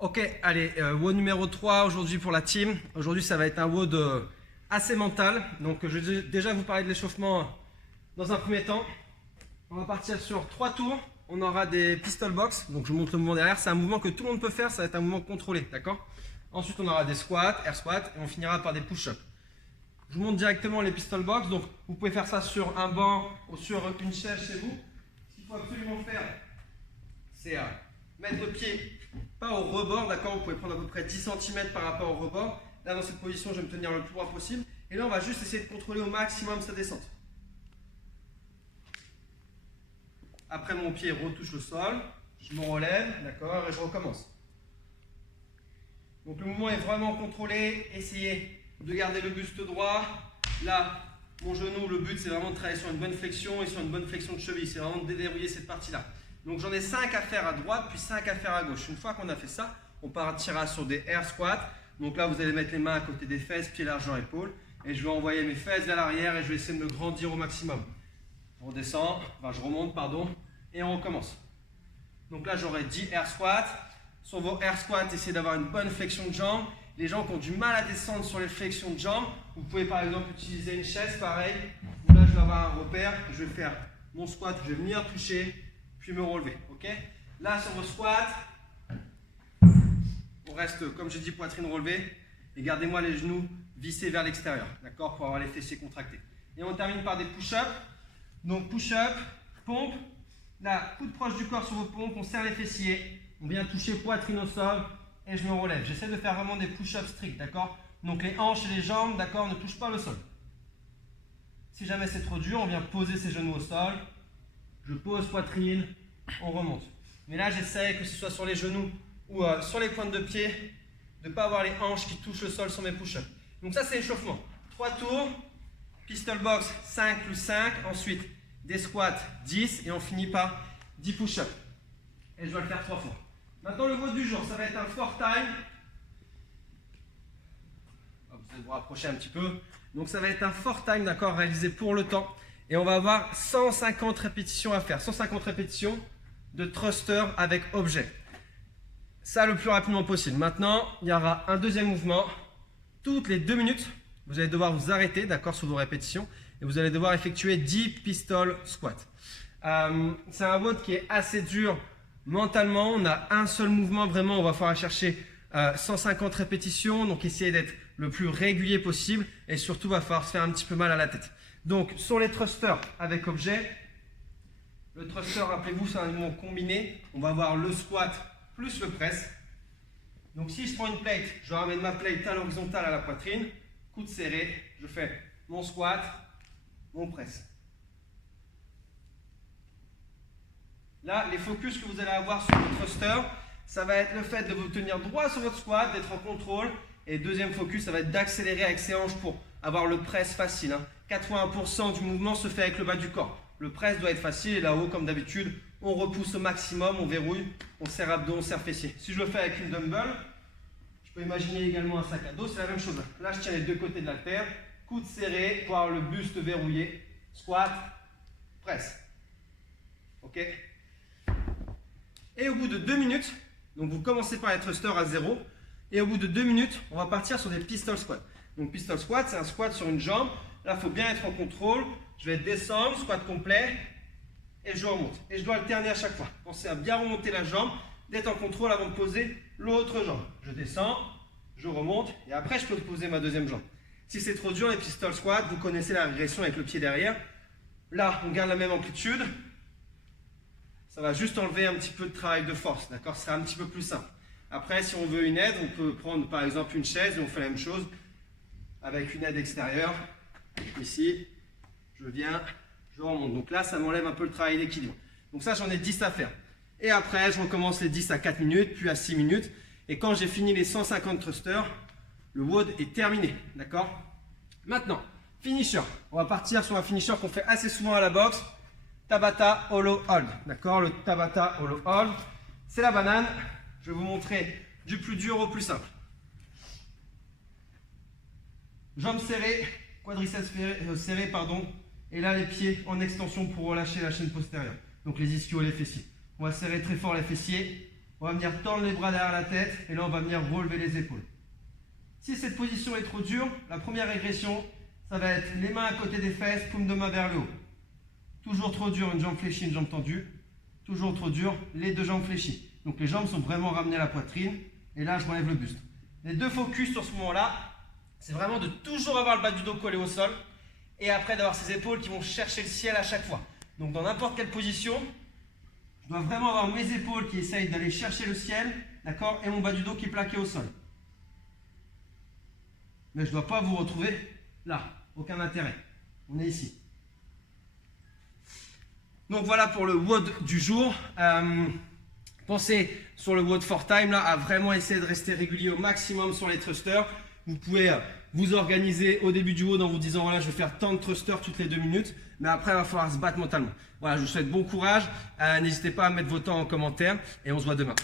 Ok, allez, WOD numéro 3 aujourd'hui pour la team. Aujourd'hui, ça va être un WOD assez mental. Donc, je vais déjà vous parler de l'échauffement dans un premier temps. On va partir sur 3 tours. On aura des pistol box. Donc, je vous montre le mouvement derrière. C'est un mouvement que tout le monde peut faire. Ça va être un mouvement contrôlé, d'accord? Ensuite, on aura des squats, air squats et on finira par des push-ups. Je vous montre directement les pistol box. Donc, vous pouvez faire ça sur un banc ou sur une chaise chez vous. Ce qu'il faut absolument faire, c'est mettre le pied pas au rebord, d'accord? Vous pouvez prendre à peu près 10 cm par rapport au rebord. Là, dans cette position, je vais me tenir le plus droit possible. Et là, on va juste essayer de contrôler au maximum sa descente. Après, mon pied retouche le sol. Je me relève, d'accord? Et je recommence. Donc, le mouvement est vraiment contrôlé. Essayez de garder le buste droit. Là, mon genou, le but, c'est vraiment de travailler sur une bonne flexion et sur une bonne flexion de cheville. C'est vraiment de déverrouiller cette partie-là. Donc j'en ai 5 à faire à droite, puis 5 à faire à gauche. Une fois qu'on a fait ça, on partira sur des air squats. Donc là, vous allez mettre les mains à côté des fesses, pieds largeur épaule. Et je vais envoyer mes fesses vers l'arrière et je vais essayer de me grandir au maximum. Je redescends, enfin je remonte, pardon, et on recommence. Donc là, j'aurai 10 air squats. Sur vos air squats, essayez d'avoir une bonne flexion de jambes. Les gens qui ont du mal à descendre sur les flexions de jambes, vous pouvez par exemple utiliser une chaise, pareil. Là, je vais avoir un repère. Je vais faire mon squat, je vais venir toucher, puis me relever, ok? Là, sur vos squats, on reste, comme j'ai dit, poitrine relevée. Et gardez-moi les genoux vissés vers l'extérieur, d'accord? Pour avoir les fessiers contractés. Et on termine par des push-ups. Donc, push-up, pompe. Là, coude proche du corps sur vos pompes, on serre les fessiers. On vient toucher poitrine au sol et je me relève. J'essaie de faire vraiment des push-ups stricts, d'accord? Donc, les hanches et les jambes, d'accord, ne touchent pas le sol. Si jamais c'est trop dur, on vient poser ses genoux au sol. Je pose poitrine, on remonte. Mais là, j'essaie que ce soit sur les genoux ou sur les pointes de pied, de ne pas avoir les hanches qui touchent le sol sur mes push-ups. Donc ça, c'est l'échauffement. 3 tours, pistol box 5 plus 5, ensuite des squats 10 et on finit par 10 push-ups. Et je dois le faire 3 fois. Maintenant, le mot du jour, ça va être un 4 time. Vous allez vous rapprocher un petit peu. Donc ça va être un 4 time, d'accord, réalisé pour le temps. Et on va avoir 150 répétitions à faire. 150 répétitions de thruster avec objet. Ça le plus rapidement possible. Maintenant, il y aura un deuxième mouvement. Toutes les 2 minutes, vous allez devoir vous arrêter, d'accord, sur vos répétitions. Et vous allez devoir effectuer 10 pistol squats. C'est un WOD qui est assez dur mentalement. On a un seul mouvement, vraiment, on va falloir chercher 150 répétitions. Donc, essayez d'être le plus régulier possible. Et surtout, il va falloir se faire un petit peu mal à la tête. Donc, sur les thrusters avec objet, le thruster, rappelez-vous, c'est un mouvement combiné. On va avoir le squat plus le press. Donc, si je prends une plate, je ramène ma plate à l'horizontale à la poitrine, coude serré, je fais mon squat, mon press. Là, les focus que vous allez avoir sur le thruster, ça va être le fait de vous tenir droit sur votre squat, d'être en contrôle. Et deuxième focus, ça va être d'accélérer avec ses hanches pour avoir le press facile. 80% du mouvement se fait avec le bas du corps. Le press doit être facile et là-haut, comme d'habitude, on repousse au maximum, on verrouille, on serre abdos, on serre fessiers. Si je le fais avec une dumbbell, je peux imaginer également un sac à dos, c'est la même chose. Là, je tiens les deux côtés de la terre, coude serré pour avoir le buste verrouillé, squat, press. Ok? Et au bout de 2 minutes, donc vous commencez par les thrusters à 0, et au bout de 2 minutes, on va partir sur des pistol squats. Donc pistol squat, c'est un squat sur une jambe. Là, il faut bien être en contrôle. Je vais descendre, squat complet, et je remonte. Et je dois alterner à chaque fois. Pensez à bien remonter la jambe, d'être en contrôle avant de poser l'autre jambe. Je descends, je remonte, et après, je peux poser ma deuxième jambe. Si c'est trop dur, les pistol squats, vous connaissez la régression avec le pied derrière. Là, on garde la même amplitude. Ça va juste enlever un petit peu de travail de force, d'accord? Ce sera un petit peu plus simple. Après, si on veut une aide, on peut prendre par exemple une chaise et on fait la même chose avec une aide extérieure. Ici, je viens, je remonte. Donc là, ça m'enlève un peu le travail d'équilibre. Donc ça, j'en ai 10 à faire. Et après, je recommence les 10 à 4 minutes, puis à 6 minutes. Et quand j'ai fini les 150 thrusters, le WOD est terminé, d'accord? Maintenant, finisher. On va partir sur un finisher qu'on fait assez souvent à la boxe. Tabata Hollow Hold, d'accord? Le Tabata Hollow Hold, c'est la banane. Je vais vous montrer du plus dur au plus simple. Jambes serrées, quadriceps serrés, pardon. Et là, les pieds en extension pour relâcher la chaîne postérieure. Donc les ischios et les fessiers. On va serrer très fort les fessiers. On va venir tendre les bras derrière la tête et là on va venir relever les épaules. Si cette position est trop dure, la première régression, ça va être les mains à côté des fesses, paume de main vers le haut. Toujours trop dur, une jambe fléchie, une jambe tendue. Toujours trop dur, les deux jambes fléchies. Donc les jambes sont vraiment ramenées à la poitrine et là je relève le buste. Les deux focus sur ce moment-là, c'est vraiment de toujours avoir le bas du dos collé au sol et après d'avoir ces épaules qui vont chercher le ciel à chaque fois. Donc dans n'importe quelle position, je dois vraiment avoir mes épaules qui essayent d'aller chercher le ciel, d'accord, et mon bas du dos qui est plaqué au sol. Mais je ne dois pas vous retrouver là, aucun intérêt. On est ici. Donc voilà pour le WOD du jour. Pensez sur le WOD for time là, à vraiment essayer de rester régulier au maximum sur les thrusters. Vous pouvez vous organiser au début du WOD en vous disant voilà, je vais faire tant de thrusters toutes les 2 minutes. Mais après, il va falloir se battre mentalement. Voilà, je vous souhaite bon courage. N'hésitez pas à mettre vos temps en commentaire et on se voit demain.